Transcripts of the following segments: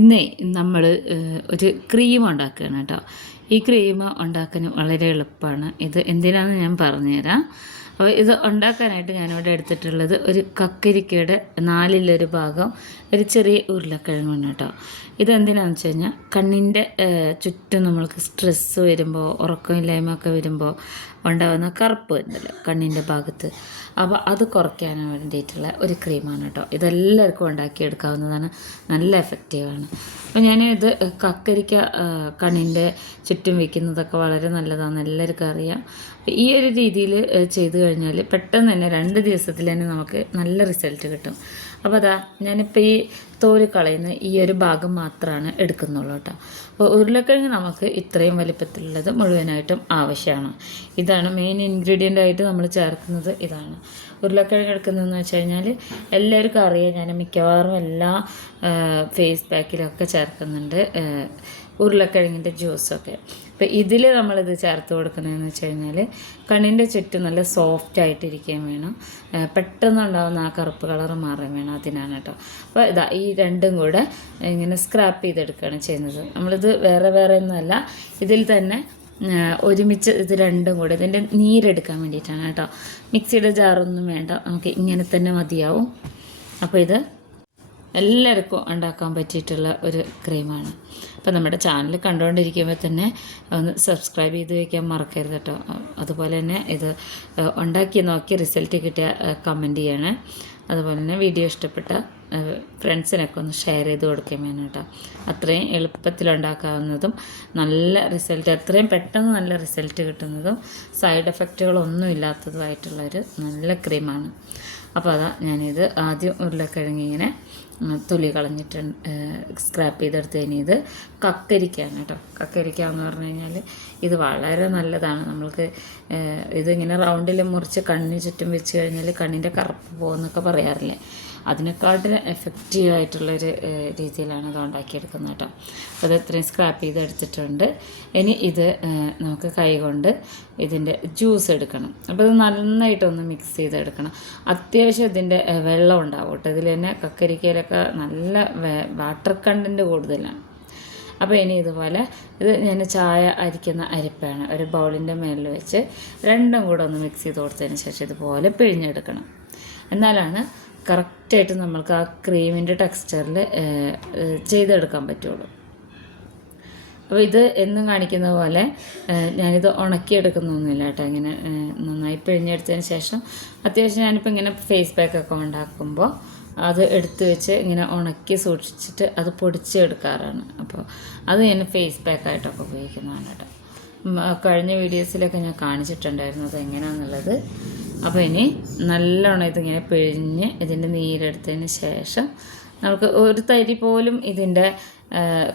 ഇന്നേ നമ്മൾ ഒരു ക്രീം ഉണ്ടാക്കുകയാണ് കേട്ടോ. ഈ ക്രീം ഉണ്ടാക്കാൻ വളരെ എളുപ്പമാണ്. ഇത് എന്തിനാണെന്ന് ഞാൻ പറഞ്ഞുതരാം. അപ്പോൾ ഇത് ഉണ്ടാക്കാനായിട്ട് ഞാനിവിടെ എടുത്തിട്ടുള്ളത് ഒരു കക്കരിക്കയുടെ 1/4 ഭാഗം ഒരു ചെറിയ ഉരുളക്കിഴങ്ങാണ് കേട്ടോ. ഇതെന്തിനാണെന്ന് വെച്ച് കഴിഞ്ഞാൽ കണ്ണിൻ്റെ ചുറ്റും നമ്മൾക്ക് സ്ട്രെസ്സ് വരുമ്പോൾ, ഉറക്കമില്ലായ്മ ഒക്കെ വരുമ്പോൾ ഉണ്ടാകുന്ന കറുപ്പ് വരുന്നല്ലോ കണ്ണിൻ്റെ ഭാഗത്ത്, അപ്പോൾ അത് കുറയ്ക്കാൻ വേണ്ടിയിട്ടുള്ള ഒരു ക്രീമാണ് കേട്ടോ. ഇതെല്ലാവർക്കും ഉണ്ടാക്കിയെടുക്കാവുന്നതാണ്, നല്ല എഫക്റ്റീവാണ്. അപ്പോൾ ഞാൻ ഇത് കക്കരിക്ക കണ്ണിൻ്റെ ചുറ്റും വയ്ക്കുന്നതൊക്കെ വളരെ നല്ലതാണ്, എല്ലാവർക്കും അറിയാം. ഈ ഒരു രീതിയിൽ ചെയ്തു കഴിഞ്ഞാൽ പെട്ടെന്ന് തന്നെ 2 ദിവസത്തിൽ തന്നെ നമുക്ക് നല്ല റിസൾട്ട് കിട്ടും. അപ്പോൾ അതാ ഞാനിപ്പോൾ ഈ തോല് കളയുന്ന ഈ ഒരു ഭാഗം മാത്രമാണ് എടുക്കുന്നുള്ളൂ കേട്ടോ. അപ്പോൾ ഉരുളക്കിഴങ്ങ് നമുക്ക് ഇത്രയും വലിപ്പത്തിലുള്ളത് മുഴുവനായിട്ടും ആവശ്യമാണ്. ഇതാണ് മെയിൻ ഇൻഗ്രീഡിയൻ്റ് ആയിട്ട് നമ്മൾ ചേർക്കുന്നത്. ഇതാണ് ഉരുളക്കിഴങ്ങ് എടുക്കുന്നതെന്ന് വെച്ച് കഴിഞ്ഞാൽ എല്ലാവർക്കും അറിയാം, ഞാൻ മിക്കവാറും എല്ലാ ഫേസ് പാക്കിലൊക്കെ ചേർക്കുന്നുണ്ട് ഉരുളക്കിഴങ്ങിൻ്റെ ജ്യൂസൊക്കെ. അപ്പോൾ ഇതിൽ നമ്മളിത് ചേർത്ത് കൊടുക്കുന്നതെന്ന് വെച്ച് കഴിഞ്ഞാൽ കണ്ണിൻ്റെ ചുറ്റും നല്ല സോഫ്റ്റ് ആയിട്ടിരിക്കുകയും വേണം, പെട്ടെന്ന് ഉണ്ടാകുന്ന ആ കറുപ്പ് കളർ മാറുകയും വേണം, അതിനാണ് കേട്ടോ. അപ്പോൾ ഇതാ ഈ രണ്ടും കൂടെ ഇങ്ങനെ സ്ക്രാപ്പ് ചെയ്തെടുക്കുകയാണ് ചെയ്യുന്നത്. നമ്മളിത് വേറെ വേറെ ഒന്നുമല്ല, ഇതിൽ തന്നെ ഒരുമിച്ച് ഇത് രണ്ടും കൂടെ ഇതിൻ്റെ നീരെടുക്കാൻ വേണ്ടിയിട്ടാണ് കേട്ടോ. മിക്സിയുടെ ജാറൊന്നും വേണ്ട, നമുക്ക് ഇങ്ങനെ തന്നെ മതിയാവും. അപ്പോൾ ഇത് എല്ലാവർക്കും ഉണ്ടാക്കാൻ പറ്റിയിട്ടുള്ള ഒരു ക്രീമാണ്. അപ്പോൾ നമ്മുടെ ചാനൽ കണ്ടുകൊണ്ടിരിക്കുമ്പോൾ തന്നെ ഒന്ന് സബ്സ്ക്രൈബ് ചെയ്ത് വയ്ക്കാൻ മറക്കരുത് കേട്ടോ. അതുപോലെ തന്നെ ഇത് ഉണ്ടാക്കി നോക്കി റിസൾട്ട് കിട്ടിയ കമൻറ്റ് ചെയ്യണേ. അതുപോലെ തന്നെ വീഡിയോ ഇഷ്ടപ്പെട്ട ഫ്രണ്ട്സിനൊക്കെ ഒന്ന് ഷെയർ ചെയ്ത് കൊടുക്കുകയും വേണം കേട്ടോ. അത്രയും എളുപ്പത്തിലുണ്ടാക്കാവുന്നതും നല്ല റിസൾട്ട്, എത്രയും പെട്ടെന്ന് നല്ല റിസൾട്ട് കിട്ടുന്നതും സൈഡ് എഫക്റ്റുകളൊന്നും ഇല്ലാത്തതുമായിട്ടുള്ളൊരു നല്ല ക്രീമാണ്. അപ്പോൾ അതാ ഞാനിത് ആദ്യം ഉരുളക്കിഴങ്ങിങ്ങനെ തൊലി കളഞ്ഞിട്ട് സ്ക്രാപ്പ് ചെയ്തെടുത്ത് കഴിഞ്ഞ് ഇത് കക്കരിക്കയാണ് കേട്ടോ. കക്കരിക്ക എന്ന് പറഞ്ഞു കഴിഞ്ഞാൽ ഇത് വളരെ നല്ലതാണ്. നമ്മൾക്ക് ഇതിങ്ങനെ റൗണ്ടിൽ മുറിച്ച് കണ്ണിന് ചുറ്റും വെച്ച് കഴിഞ്ഞാൽ കണ്ണിൻ്റെ കറുപ്പ് പോകുന്നൊക്കെ പറയാറില്ലേ, അതിനെക്കാട്ടിൽ എഫക്റ്റീവായിട്ടുള്ളൊരു രീതിയിലാണ് ഇത് ഉണ്ടാക്കിയെടുക്കുന്നത് കേട്ടോ. അപ്പോൾ അത് ഇത്രയും സ്ക്രാപ്പ് ചെയ്തെടുത്തിട്ടുണ്ട്. ഇനി ഇത് നമുക്ക് കൈകൊണ്ട് ഇതിൻ്റെ ജ്യൂസ് എടുക്കണം. അപ്പോൾ ഇത് നന്നായിട്ടൊന്ന് മിക്സ് ചെയ്തെടുക്കണം. അത്യാവശ്യം ഇതിൻ്റെ വെള്ളം ഉണ്ടാവും കേട്ടോ. ഇതിൽ തന്നെ കക്കരിക്കയിലൊക്കെ നല്ല വാട്ടർ കണ്ടൻറ്റ് കൂടുതലാണ്. അപ്പോൾ ഇനി ഇതുപോലെ ഇത് ഞാൻ ചായ അരിക്കുന്ന അരിപ്പയാണ് ഒരു ബൗളിൻ്റെ മേലിൽ വെച്ച് രണ്ടും കൂടെ ഒന്ന് മിക്സ് ചെയ്ത് കൊടുത്തതിന് ശേഷം ഇതുപോലെ പിഴിഞ്ഞെടുക്കണം. എന്നാലാണ് കറക്റ്റായിട്ട് നമ്മൾക്ക് ആ ക്രീമിൻ്റെ ടെക്സ്ചറിൽ ചെയ്തെടുക്കാൻ പറ്റുള്ളൂ. അപ്പോൾ ഇത് എന്നും കാണിക്കുന്ന പോലെ ഞാനിത് ഉണക്കിയെടുക്കുന്നൊന്നുമില്ല കേട്ടോ. ഇങ്ങനെ നന്നായി പിഴിഞ്ഞെടുത്തതിന് ശേഷം അത്യാവശ്യം ഞാനിപ്പോൾ ഇങ്ങനെ ഫേസ് പാക്കൊക്കെ ഉണ്ടാക്കുമ്പോൾ അത് എടുത്ത് വെച്ച് ഇങ്ങനെ ഉണക്കി സൂക്ഷിച്ചിട്ട് അത് പൊടിച്ചെടുക്കാറാണ്. അപ്പോൾ അത് ഞാൻ ഫേസ് പാക്കായിട്ടൊക്കെ ഉപയോഗിക്കുന്നതാണ് കേട്ടോ. കഴിഞ്ഞ വീഡിയോസിലൊക്കെ ഞാൻ കാണിച്ചിട്ടുണ്ടായിരുന്നു അത് എങ്ങനെയാണെന്നുള്ളത്. അപ്പോൾ ഇനി നല്ലോണം ഇതിങ്ങനെ പിഴിഞ്ഞ് ഇതിൻ്റെ നീരെടുത്തതിന് ശേഷം നമുക്ക് ഒരു തരി പോലും ഇതിൻ്റെ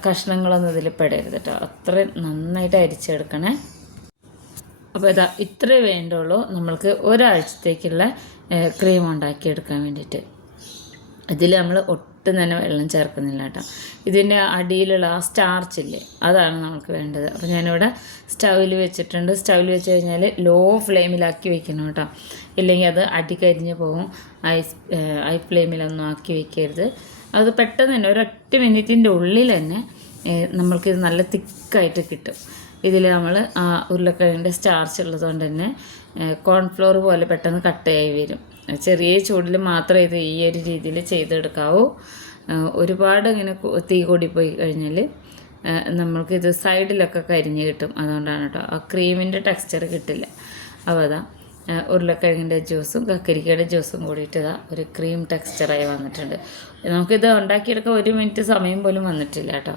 കഷ്ണങ്ങളൊന്നും ഇതിൽ പെടരുത് കേട്ടോ. അത്രയും നന്നായിട്ട് അരിച്ചെടുക്കണേ. അപ്പോൾ ഇതാ ഇത്രേ വേണ്ടുള്ളൂ നമ്മൾക്ക് ഒരാഴ്ചത്തേക്കുള്ള ക്രീം ഉണ്ടാക്കിയെടുക്കാൻ വേണ്ടിയിട്ട്. ഇതിൽ നമ്മൾ ഒട്ടും തന്നെ വെള്ളം ചേർക്കുന്നില്ല കേട്ടോ. ഇതിൻ്റെ അടിയിലുള്ള ആ സ്റ്റാർച്ചില്ലേ, അതാണ് നമുക്ക് വേണ്ടത്. അപ്പോൾ ഞാനിവിടെ സ്റ്റൗവിൽ വെച്ചിട്ടുണ്ട്. സ്റ്റൗവിൽ വെച്ച് കഴിഞ്ഞാൽ ലോ ഫ്ലെയിമിലാക്കി വെക്കണം കേട്ടോ, ഇല്ലെങ്കിൽ അത് അടി കരിഞ്ഞ് പോകും. ഹൈ ഫ്ലെയിമിലൊന്നും ആക്കി വെക്കരുത്. അത് പെട്ടെന്ന് തന്നെ 1 മിനിറ്റിൻ്റെ ഉള്ളിൽ തന്നെ നമ്മൾക്കിത് നല്ല തിക്കായിട്ട് കിട്ടും. ഇതിൽ നമ്മൾ ഉരുളക്കിഴങ്ങിൻ്റെ സ്റ്റാർച്ച് ഉള്ളതുകൊണ്ട് തന്നെ കോൺഫ്ലോർ പോലെ പെട്ടെന്ന് കട്ടയായി വരും. ചെറിയ ചൂടിൽ മാത്രമേ ഇത് ഈ ഒരു രീതിയിൽ ചെയ്തെടുക്കാവൂ. ഒരുപാട് ഇങ്ങനെ തീ കൂടിപ്പോയി കഴിഞ്ഞാൽ നമ്മൾക്കിത് സൈഡിലൊക്കെ കരിഞ്ഞ് കിട്ടും. അതുകൊണ്ടാണ് കേട്ടോ, ആ ക്രീമിൻ്റെ ടെക്സ്ചർ കിട്ടില്ല. അപ്പോൾ അതാ ഉരുളക്കിഴങ്ങിൻ്റെ ജ്യൂസും കക്കരിക്കയുടെ ജ്യൂസും കൂടിയിട്ട് ഇതാ ഒരു ക്രീം ടെക്സ്ചറായി വന്നിട്ടുണ്ട്. നമുക്കിത് ഉണ്ടാക്കിയെടുക്കാൻ 1 മിനിറ്റ് സമയം പോലും വന്നിട്ടില്ല കേട്ടോ.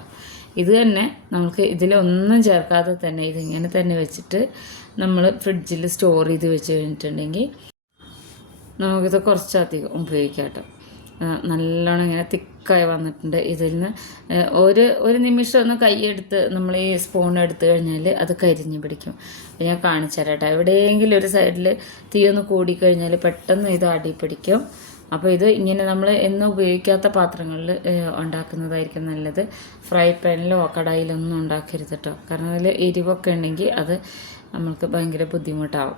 ഇത് തന്നെ നമുക്ക് ഇതിലൊന്നും ചേർക്കാതെ തന്നെ ഇതിങ്ങനെ തന്നെ വെച്ചിട്ട് നമ്മൾ ഫ്രിഡ്ജിൽ സ്റ്റോർ ചെയ്ത് വെച്ച് കഴിഞ്ഞിട്ടുണ്ടെങ്കിൽ നമുക്കിത് കുറച്ചധികം ഉപയോഗിക്കാം കേട്ടോ. നല്ലോണം ഇങ്ങനെ തിക്കായി വന്നിട്ടുണ്ട്. ഇതിൽ നിന്ന് ഒരു നിമിഷം ഒന്ന് കൈയെടുത്ത് നമ്മൾ ഈ സ്പൂൺ എടുത്തു കഴിഞ്ഞാൽ അത് കരിഞ്ഞ് പിടിക്കും. ഞാൻ കാണിച്ചു തരാം കേട്ടോ. എവിടെയെങ്കിലും ഒരു സൈഡിൽ തീ ഒന്ന് കൂടിക്കഴിഞ്ഞാൽ പെട്ടെന്ന് ഇത് അടി പിടിക്കും. അപ്പോൾ ഇത് ഇങ്ങനെ നമ്മൾ എന്നും ഉപയോഗിക്കാത്ത പാത്രങ്ങളിൽ ഉണ്ടാക്കുന്നതായിരിക്കും നല്ലത്. ഫ്രൈ പാനിലോ കടായിലൊന്നും ഉണ്ടാക്കരുത് കേട്ടോ. കാരണം അതിൽ എരിവൊക്കെ ഉണ്ടെങ്കിൽ അത് നമ്മൾക്ക് ഭയങ്കര ബുദ്ധിമുട്ടാവും.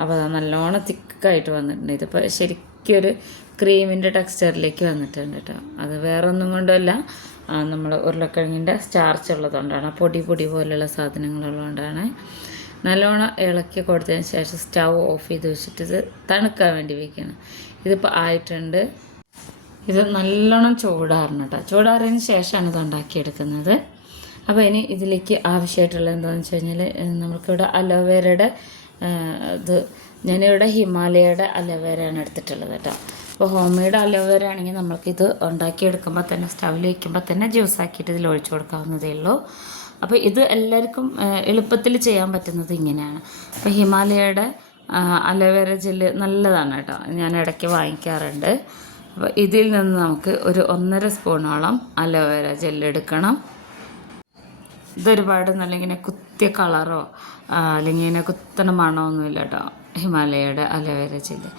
അപ്പോൾ അത് നല്ലോണം തിക്കായിട്ട് വന്നിട്ടുണ്ട്. ഇതിപ്പോൾ ശരിക്കും ഒരു ക്രീമിൻ്റെ ടെക്സ്ചറിലേക്ക് വന്നിട്ടുണ്ട് കേട്ടോ. അത് വേറെ ഒന്നും കൊണ്ടല്ല, നമ്മൾ ഉരുളക്കിഴങ്ങിൻ്റെ സ്റ്റാർച്ച് ഉള്ളതുകൊണ്ടാണ്, പൊടി പോലെയുള്ള സാധനങ്ങളുള്ളതുകൊണ്ടാണ്. നല്ലോണം ഇളക്കി കൊടുത്തതിന് ശേഷം സ്റ്റൗ ഓഫ് ചെയ്ത് വെച്ചിട്ട് ഇത് തണുക്കാൻ വേണ്ടി വയ്ക്കണം. ഇതിപ്പോൾ ആയിട്ടുണ്ട്. ഇത് നല്ലോണം ചൂടാറണം കേട്ടോ. ചൂടാറിയതിന് ശേഷമാണ് ഇത് ഉണ്ടാക്കിയെടുക്കുന്നത്. അപ്പോൾ ഇനി ഇതിലേക്ക് ആവശ്യമായിട്ടുള്ളത് എന്താണെന്ന് വെച്ച് കഴിഞ്ഞാൽ, നമുക്കിവിടെ അലോവേരയുടെ ഇത് ഞാനിവിടെ ഹിമാലയയുടെ അലോവേരയാണ് എടുത്തിട്ടുള്ളത് കേട്ടോ. അപ്പോൾ ഹോം മെയ്ഡ് അലോവേര ആണെങ്കിൽ നമ്മൾക്കിത് ഉണ്ടാക്കിയെടുക്കുമ്പോൾ തന്നെ സ്റ്റൗവിൽ വയ്ക്കുമ്പോൾ തന്നെ ജ്യൂസാക്കിയിട്ട് ഇതിൽ ഒഴിച്ചു കൊടുക്കാവുന്നതേ ഉള്ളൂ. അപ്പോൾ ഇത് എല്ലാവർക്കും എളുപ്പത്തിൽ ചെയ്യാൻ പറ്റുന്നത് ഇങ്ങനെയാണ്. അപ്പോൾ ഹിമാലയയുടെ അലോവേര ജെല്ല് നല്ലതാണ് കേട്ടോ, ഞാൻ ഇടയ്ക്ക് വാങ്ങിക്കാറുണ്ട്. അപ്പോൾ ഇതിൽ നിന്ന് നമുക്ക് ഒരു 1.5 സ്പൂണോളം അലോവേര ജെല്ല് എടുക്കണം. ഇതൊരുപാട് നല്ല ഇങ്ങനെ കുത്തിയ കളറോ അല്ലെങ്കിൽ ഇങ്ങനെ കുത്തണ മണമൊന്നുമില്ല കേട്ടോ ഹിമാലയയുടെ അലോവേര ജെല്ല്.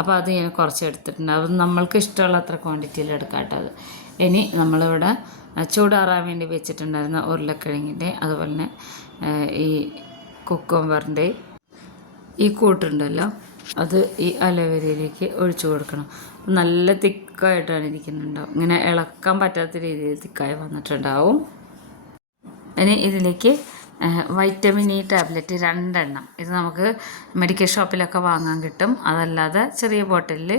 അപ്പോൾ അത് ഞാൻ കുറച്ച് എടുത്തിട്ടുണ്ട്. അത് നമ്മൾക്ക് ഇഷ്ടമുള്ള അത്ര ക്വാണ്ടിറ്റിയിൽ എടുക്കാം കേട്ടോ. അത് ഇനി നമ്മളിവിടെ ചൂടാറാൻ വേണ്ടി വെച്ചിട്ടുണ്ടായിരുന്ന ഉരുളക്കിഴങ്ങിൻ്റെ അതുപോലെ തന്നെ ഈ കുക്കുംബറിൻ്റെ ഈ കൂട്ടുണ്ടല്ലോ, അത് ഈ അലോവേരയിലേക്ക് ഒഴിച്ചു കൊടുക്കണം. നല്ല തിക്കായിട്ടാണ് ഇരിക്കുന്നുണ്ടാവും, ഇങ്ങനെ ഇളക്കാൻ പറ്റാത്ത രീതിയിൽ തിക്കായി വന്നിട്ടുണ്ടാവും. ഇനി ഇതിലേക്ക് വൈറ്റമിൻ ഇ ടാബ്ലറ്റ് 2 എണ്ണം, ഇത് നമുക്ക് മെഡിക്കൽ ഷോപ്പിലൊക്കെ വാങ്ങാൻ കിട്ടും, അതല്ലാതെ ചെറിയ ബോട്ടിലിൽ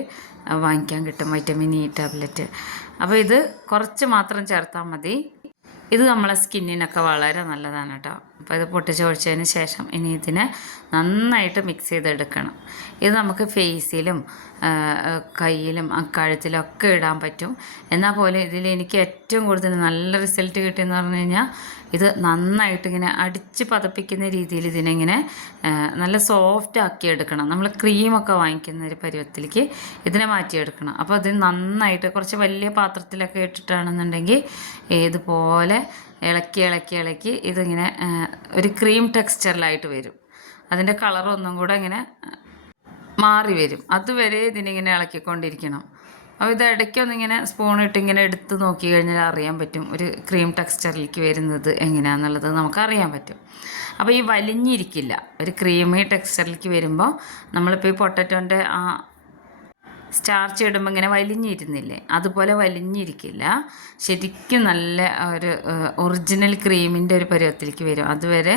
വാങ്ങിക്കാൻ കിട്ടും വൈറ്റമിൻ ഇ ടാബ്ലറ്റ്. അപ്പോൾ ഇത് കുറച്ച് മാത്രം ചേർത്താൽ മതി. ഇത് നമ്മളെ സ്കിന്നിനൊക്കെ വളരെ നല്ലതാണ് കേട്ടോ. അപ്പോൾ ഇത് പൊട്ടിച്ചൊഴിച്ചതിന് ശേഷം ഇനി ഇതിനെ നന്നായിട്ട് മിക്സ് ചെയ്തെടുക്കണം. ഇത് നമുക്ക് ഫേസിലും കയ്യിലും കഴുത്തിലൊക്കെ ഇടാൻ പറ്റും. എന്നാൽ പോലെ ഇതിൽ എനിക്ക് ഏറ്റവും കൂടുതൽ നല്ല റിസൾട്ട് കിട്ടിയെന്ന് പറഞ്ഞു കഴിഞ്ഞാൽ, ഇത് നന്നായിട്ട് ഇങ്ങനെ അടിച്ച് പതപ്പിക്കുന്ന രീതിയിൽ ഇതിനെങ്ങനെ നല്ല സോഫ്റ്റ് ആക്കി എടുക്കണം. നമ്മൾ ക്രീമൊക്കെ വാങ്ങിക്കുന്ന ഒരു പരുവത്തിലേക്ക് ഇതിനെ മാറ്റിയെടുക്കണം. അപ്പോൾ അത് നന്നായിട്ട് കുറച്ച് വലിയ പാത്രത്തിലൊക്കെ ഇട്ടിട്ടാണെന്നുണ്ടെങ്കിൽ ഇതുപോലെ ഇളക്കി ഇതിങ്ങനെ ഒരു ക്രീം ടെക്സ്ചറിലായിട്ട് വരും. അതിൻ്റെ കളറൊന്നും കൂടെ ഇങ്ങനെ മാറി വരും. അതുവരെ ഇതിനിങ്ങനെ ഇളക്കിക്കൊണ്ടിരിക്കണം. അപ്പോൾ ഇത് ഇടയ്ക്കൊന്നിങ്ങനെ സ്പൂണിട്ട് ഇങ്ങനെ എടുത്ത് നോക്കി കഴിഞ്ഞാൽ അറിയാൻ പറ്റും ഒരു ക്രീം ടെക്സ്ചറിലേക്ക് വരുന്നത് എങ്ങനെയാണെന്നുള്ളത് നമുക്കറിയാൻ പറ്റും. അപ്പോൾ ഈ വലിഞ്ഞിരിക്കില്ല, ഒരു ക്രീമി ടെക്സ്ചറിലേക്ക് വരുമ്പോൾ നമ്മളിപ്പോൾ ഈ പൊട്ടറ്റോൻ്റെ ആ സ്റ്റാർച്ച് ഇടുമ്പോൾ ഇങ്ങനെ വലിഞ്ഞിരുന്നില്ലേ, അതുപോലെ വലിഞ്ഞിരിക്കില്ല. ശരിക്കും നല്ല ഒരു ഒറിജിനൽ ക്രീമിൻ്റെ ഒരു പരുവത്തിലേക്ക് വരും. അതുവരെ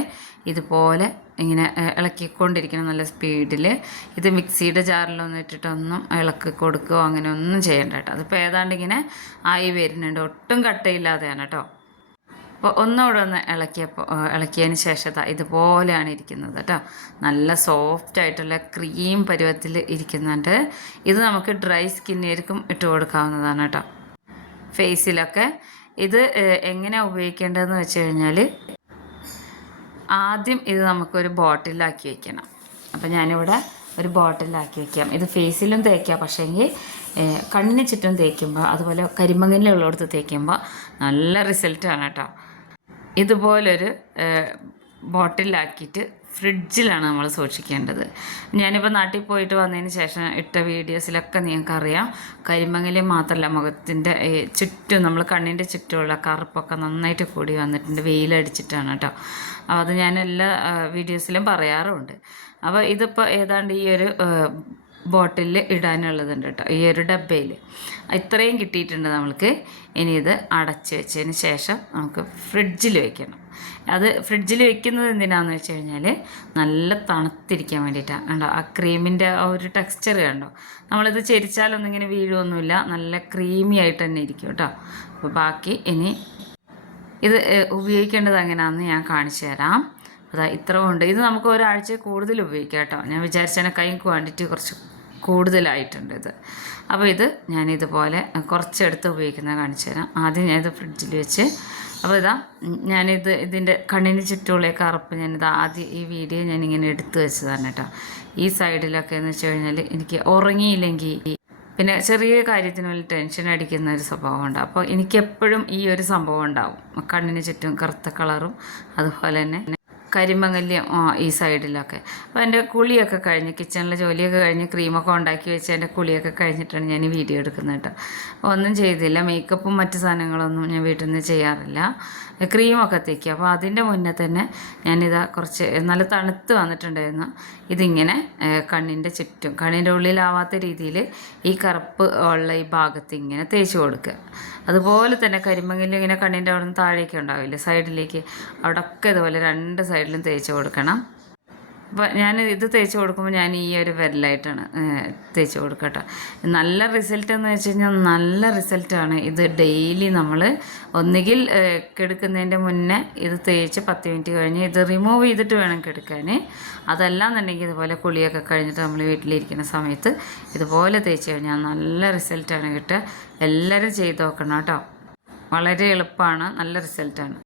ഇതുപോലെ ഇങ്ങനെ ഇളക്കിക്കൊണ്ടിരിക്കണം നല്ല സ്പീഡിൽ. ഇത് മിക്സിയുടെ ജാറിലൊന്നും ഇട്ടിട്ടൊന്നും ഇളക്കി കൊടുക്കുകയോ അങ്ങനെ ഒന്നും ചെയ്യണ്ട കേട്ടോ. അതിപ്പോൾ ഏതാണ്ട് ഇങ്ങനെ ആയി വരുന്നുണ്ട്, ഒട്ടും കട്ടയില്ലാതെയാണ് കേട്ടോ. അപ്പോൾ ഒന്നുകൂടെ ഒന്ന് ഇളക്കിയതിന് ശേഷം ഇതുപോലെയാണ് ഇരിക്കുന്നത് കേട്ടോ. നല്ല സോഫ്റ്റ് ആയിട്ടുള്ള ക്രീം പരുവത്തിൽ ഇരിക്കുന്നുണ്ട്. ഇത് നമുക്ക് ഡ്രൈ സ്കിന്നിലേക്കും ഇട്ട് കൊടുക്കാവുന്നതാണ് കേട്ടോ, ഫേസിലൊക്കെ. ഇത് എങ്ങനെയാണ് ഉപയോഗിക്കേണ്ടതെന്ന് വെച്ച് കഴിഞ്ഞാൽ, ആദ്യം ഇത് നമുക്കൊരു ബോട്ടിലാക്കി വയ്ക്കണം. അപ്പോൾ ഞാനിവിടെ ഒരു ബോട്ടിലാക്കി വയ്ക്കാം. ഇത് ഫേസിലും തേക്കാം, പക്ഷേങ്കിൽ കണ്ണിന് ചുറ്റും തേക്കുമ്പോൾ അതുപോലെ കരിമങ്ങനിലുള്ളടത്ത് തേക്കുമ്പോൾ നല്ല റിസൾട്ടാണ് കേട്ടോ. ഇതുപോലൊരു ബോട്ടിലാക്കിയിട്ട് ഫ്രിഡ്ജിലാണ് നമ്മൾ സൂക്ഷിക്കേണ്ടത്. ഞാനിപ്പോൾ നാട്ടിൽ പോയിട്ട് വന്നതിന് ശേഷം ഇട്ട വീഡിയോസിലൊക്കെ നിങ്ങൾക്കറിയാം, കരിമങ്ങൽ മാത്രമല്ല മുഖത്തിൻ്റെ ചുറ്റും നമ്മൾ കണ്ണിൻ്റെ ചുറ്റുമുള്ള കറുപ്പൊക്കെ നന്നായിട്ട് കൂടി വന്നിട്ടുണ്ട്, വെയിലടിച്ചിട്ടാണ് കേട്ടോ. അപ്പോൾ അത് ഞാൻ എല്ലാ വീഡിയോസിലും പറയാറുമുണ്ട്. അപ്പോൾ ഇതിപ്പോൾ ഏതാണ്ട് ഈ ഒരു ബോട്ടിലിൽ ഇടാനുള്ളതുണ്ട് കേട്ടോ, ഈ ഒരു ഡബ്ബയിൽ ഇത്രയും കിട്ടിയിട്ടുണ്ട് നമ്മൾക്ക്. ഇനി ഇത് അടച്ച് വെച്ചതിന് ശേഷം നമുക്ക് ഫ്രിഡ്ജിൽ വെക്കണം. അത് ഫ്രിഡ്ജിൽ വെക്കുന്നത് എന്തിനാണെന്ന് വെച്ച് കഴിഞ്ഞാൽ, നല്ല തണുത്തിരിക്കാൻ വേണ്ടിയിട്ടാണ്. കണ്ടോ ആ ക്രീമിൻ്റെ ആ ഒരു ടെക്സ്ചർ കണ്ടോ, നമ്മളിത് ചെരിച്ചാലൊന്നും ഇങ്ങനെ വീഴുമൊന്നുമില്ല, നല്ല ക്രീമി ആയിട്ട് തന്നെ ഇരിക്കും കേട്ടോ. അപ്പോൾ ബാക്കി ഇനി ഇത് ഉപയോഗിക്കേണ്ടത് എങ്ങനെയാണെന്ന് ഞാൻ കാണിച്ചു തരാം. അതാ ഇത്ര ഉണ്ട്. ഇത് നമുക്ക് ഒരാഴ്ച കൂടുതൽ ഉപയോഗിക്കാം കേട്ടോ. ഞാൻ വിചാരിച്ചതിനേക്കാളും ക്വാണ്ടിറ്റി കുറച്ച് കൂടുതലായിട്ടുണ്ട് ഇത്. അപ്പോൾ ഇത് ഞാനിതുപോലെ കുറച്ചെടുത്ത് ഉപയോഗിക്കുന്നത് കാണിച്ചു തരാം. ആദ്യം ഞാനിത് ഫ്രിഡ്ജിൽ വെച്ച്, അപ്പോൾ ഇതിൻ്റെ കണ്ണിന് ചുറ്റുമുള്ള കറുപ്പ് ഞാനിത് ആദ്യം ഈ വീഡിയോ ഞാനിങ്ങനെ എടുത്ത് വെച്ചതാണ് കേട്ടോ. ഈ സൈഡിലൊക്കെ എന്ന് വെച്ച് കഴിഞ്ഞാൽ എനിക്ക് ഉറങ്ങിയില്ലെങ്കിൽ പിന്നെ ചെറിയ കാര്യത്തിന് വലിയ ടെൻഷൻ അടിക്കുന്ന ഒരു സ്വഭാവമുണ്ട്. അപ്പോൾ എനിക്കെപ്പോഴും ഈ ഒരു സംഭവം ഉണ്ടാവും, കണ്ണിന് ചുറ്റും കറുത്ത കളറും അതുപോലെ തന്നെ കരിമങ്ങല്യം ഈ സൈഡിലൊക്കെ. അപ്പോൾ എൻ്റെ കുളിയൊക്കെ കഴിഞ്ഞ് കിച്ചണിലെ ജോലിയൊക്കെ കഴിഞ്ഞ് ക്രീമൊക്കെ ഉണ്ടാക്കി വെച്ച് എൻ്റെ കുളിയൊക്കെ കഴിഞ്ഞിട്ടാണ് ഞാൻ ഈ വീഡിയോ എടുക്കുന്നത് കേട്ടോ. ഒന്നും ചെയ്തില്ല, മേക്കപ്പും മറ്റു സാധനങ്ങളൊന്നും ഞാൻ വീട്ടിൽ നിന്ന് ചെയ്യാറില്ല. ക്രീമൊക്കെ തേക്കുക. അപ്പോൾ അതിൻ്റെ മുന്നേ തന്നെ ഞാനിതാ കുറച്ച് നല്ല തണുത്ത് വന്നിട്ടുണ്ടായിരുന്നു. ഇതിങ്ങനെ കണ്ണിൻ്റെ ചുറ്റും, കണ്ണിൻ്റെ ഉള്ളിലാവാത്ത രീതിയിൽ ഈ കറുപ്പ് ഉള്ള ഈ ഭാഗത്ത് ഇങ്ങനെ തേച്ച് കൊടുക്കുക. അതുപോലെ തന്നെ കരിമങ്ങല്യം ഇങ്ങനെ കണ്ണിൻ്റെ അവിടെ നിന്ന് താഴേക്ക് ഉണ്ടാവില്ലേ സൈഡിലേക്ക്, അവിടെയൊക്കെ ഇതുപോലെ 2 സൈഡിലും തേച്ച് കൊടുക്കണം. അപ്പോൾ ഞാൻ ഇത് തേച്ച് കൊടുക്കുമ്പോൾ ഞാൻ ഈ ഒരു വിരലായിട്ടാണ് തേച്ച് കൊടുക്കട്ടോ. നല്ല റിസൾട്ട് എന്ന് വെച്ച് കഴിഞ്ഞാൽ നല്ല റിസൾട്ടാണ്. ഇത് ഡെയിലി നമ്മൾ ഒന്നുകിൽ കിടക്കുന്നതിൻ്റെ മുന്നേ ഇത് തേച്ച് 10 മിനിറ്റ് കഴിഞ്ഞ് ഇത് റിമൂവ് ചെയ്തിട്ട് വേണം കിടക്കാൻ. അതല്ലാന്നുണ്ടെങ്കിൽ ഇതുപോലെ കുളിയൊക്കെ കഴിഞ്ഞിട്ട് നമ്മൾ വീട്ടിലിരിക്കുന്ന സമയത്ത് ഇതുപോലെ തേച്ച് കഴിഞ്ഞാൽ നല്ല റിസൾട്ടാണ് കിട്ടുക. എല്ലാവരും ചെയ്ത് നോക്കണം കേട്ടോ. വളരെ എളുപ്പമാണ്, നല്ല റിസൾട്ടാണ്.